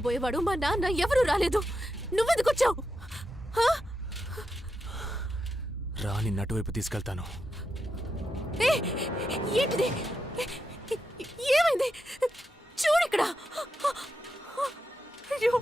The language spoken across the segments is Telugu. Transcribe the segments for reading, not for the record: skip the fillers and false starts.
తీసుకుపోయేవాడు మా నాన్న ఎవరూ రాలేదు. నువ్వెందుకొచ్చావు? రా, నిన్ను అటువైపు తీసుకెళ్తాను. ఏంటిది? ఏమైంది? చూడిక్కడ. అయ్యో,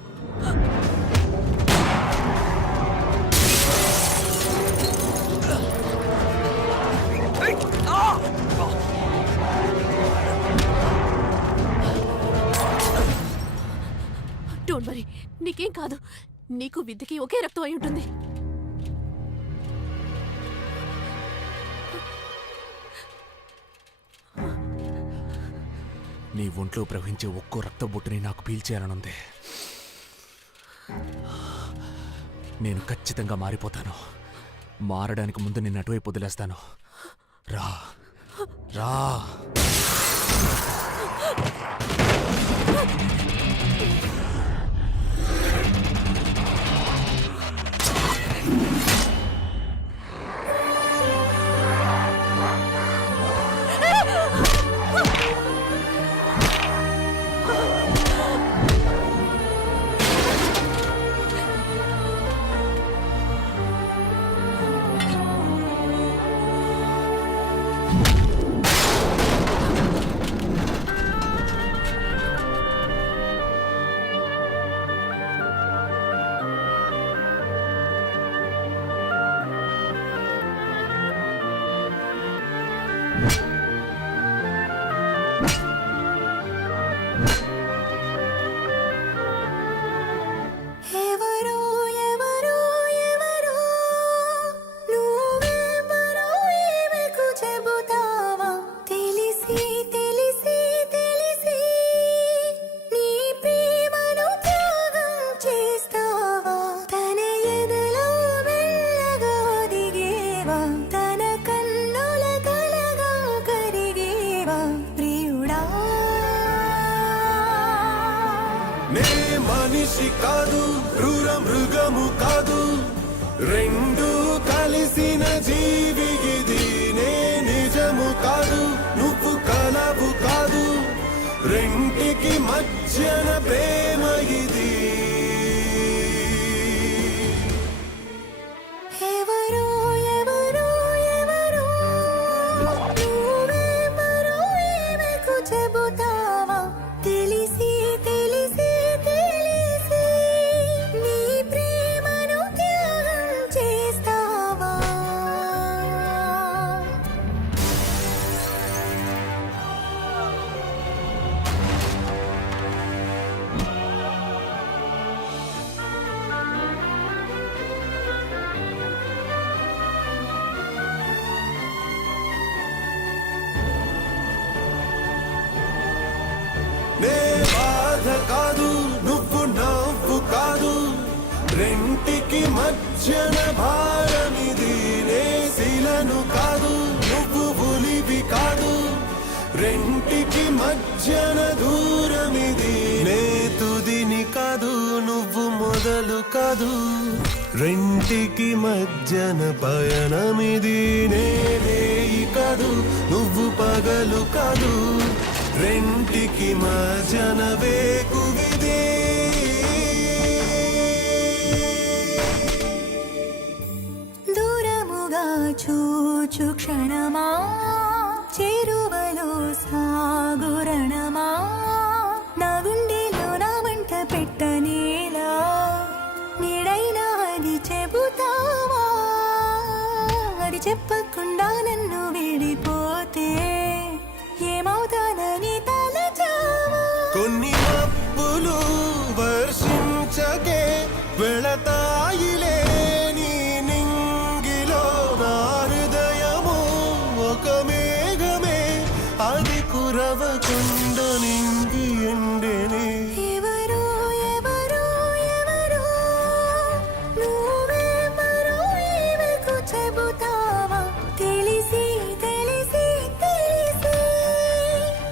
డోంట్ వరీ, నీకేం కాదు. నీకు విద్యకి ఒకే రక్తం అయి ఉంటుంది. నీ ఒంట్లో ప్రవహించే ఒక్కో రక్త బొట్టుని నాకు పీల్చేయాలనుంది. నేను ఖచ్చితంగా మారిపోతాను. మారడానికి ముందు నిన్ను అటువైపు వదిలేస్తాను. రా రా. మనిషి కాదు, క్రూర మృగము కాదు, రెండు కలిసిన జీవి ఇది. నే నిజము కాదు, నువ్వు కలవు కాదు, రెంటికి మధ్యన ప్రేమ ఇది. నే బాధ కాదు, నువ్వు నవ్వు కాదు, రెంటికి మధ్యన భారమిది. నే శిలను కాదు, నువ్వు ఉలివి కాదు, రెంటికి మధ్యన దూరమిది. నే తుదిని కాదు, నువ్వు మొదలు కాదు, రెంటికి మధ్యన పయనమిది. నేనేయి కాదు, నువ్వు పగలు కాదు, రెంటికి మధ్యన వేకువిదే. దూరముగా చూచు క్షణమా, చేరువలో సాగురణమా, నా గుండెలో నా వంట పెట్టనేలా, నీడైనా అది చెబుతావా? అది చెప్పకుండా నన్ను విడిపోతే ఏమవుతానని తలచావా? కొన్ని మబ్బులు వర్షించకే వెళతాయిలే నీ నింగిలో. నా హృదయము ఒక మేఘమే, అది కురవకుండా నింగి ఎండెనే. ఎవరో ఎవరో ఎవరో, నువ్వెవరో ఈమెకు చెబుతావా? తెలిసి తెలిసి తెలిసి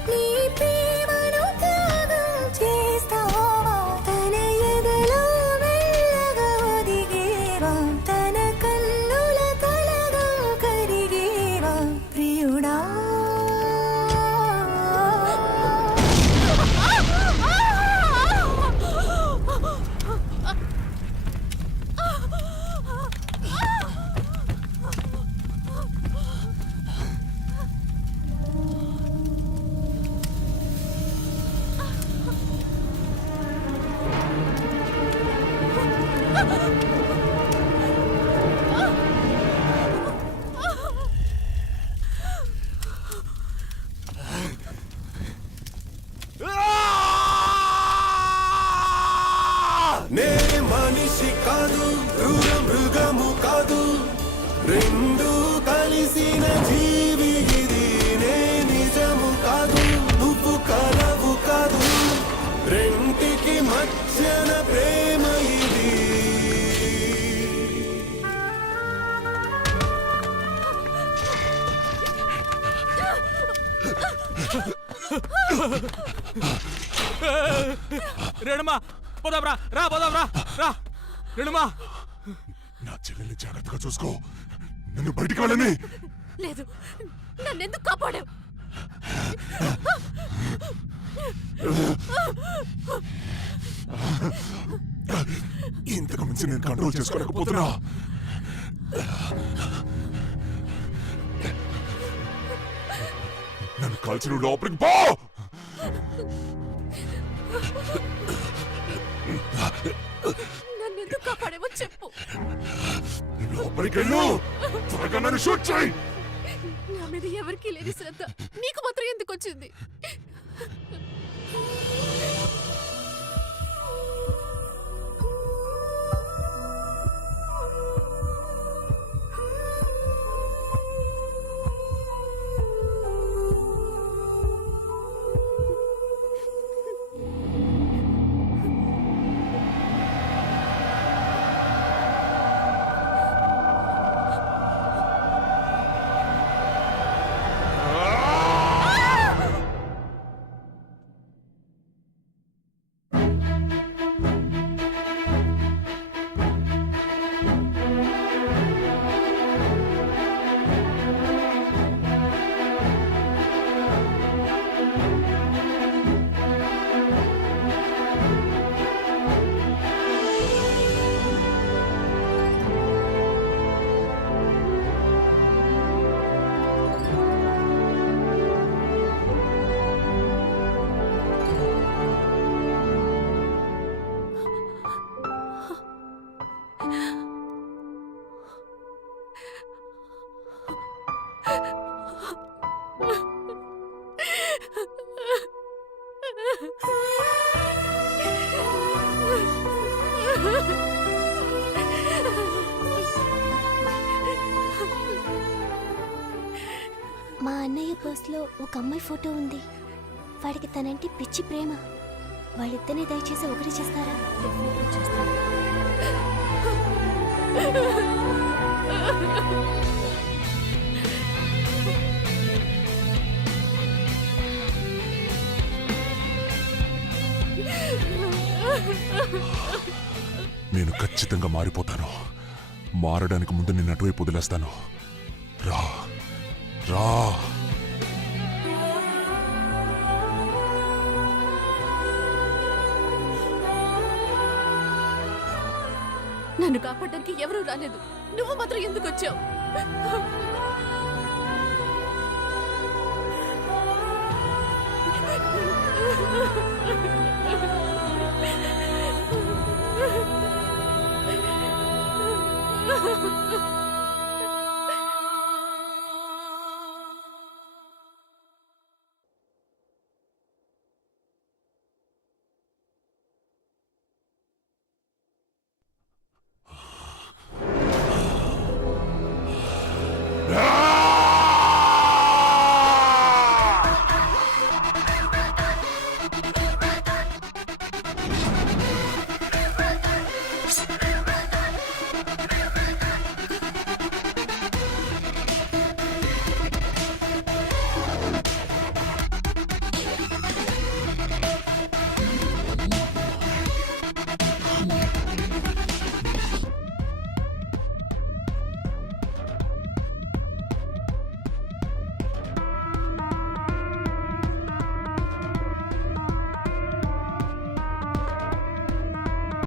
నీ ప్రేమను త్యాగం చేస్తావా? తన ఎదలో మెల్లగా ఒదిగేవా? నే మనిషి కాదు క్రూర మృగము కాదు రెండు కలిసిన జీవి ఇది నే నిజము కాదు నువ్వు కలవు కాదు రెంటికి మధ్యన ప్రేమ ఇది రేణుమా పోదాంరా, రా పోదాంరా, రా రేణుమా. నా చెల్లెల్ని జాగ్రత్తగా చూసుకో. నన్ను బయటికి వెళ్ళని. లేదు, నన్నెందుకు కాపాడావు? ఇంతకు మించి నేను కంట్రోల్ చేసుకోలేకపోతున్నా. నన్ను కాల్చి నువ్వు లోపలికి పో. నన్నెందుకు కాపాడావో చెప్పు. లోపలికి వెళ్ళు. త్వరగా నన్ను షూట్ చేయి. నా మీద ఎవరికీ లేని శ్రద్ధ నీకు మాత్రం ఎందుకు వచ్చింది? మా అన్నయ్య పర్స్లో ఒక అమ్మాయి ఫోటో ఉంది. వాడికి తనంటే పిచ్చి ప్రేమ. వాళ్ళిద్దరిని దయచేసి ఒకటి చేస్తారా? నేను ఖచ్చితంగా మారిపోతాను. మారడానికి ముందు నేను అటువైపు వదిలేస్తాను. రా రా. నన్ను కాపాడడానికి ఎవరూ రాలేదు, నువ్వు మాత్రం ఎందుకు వచ్చావు?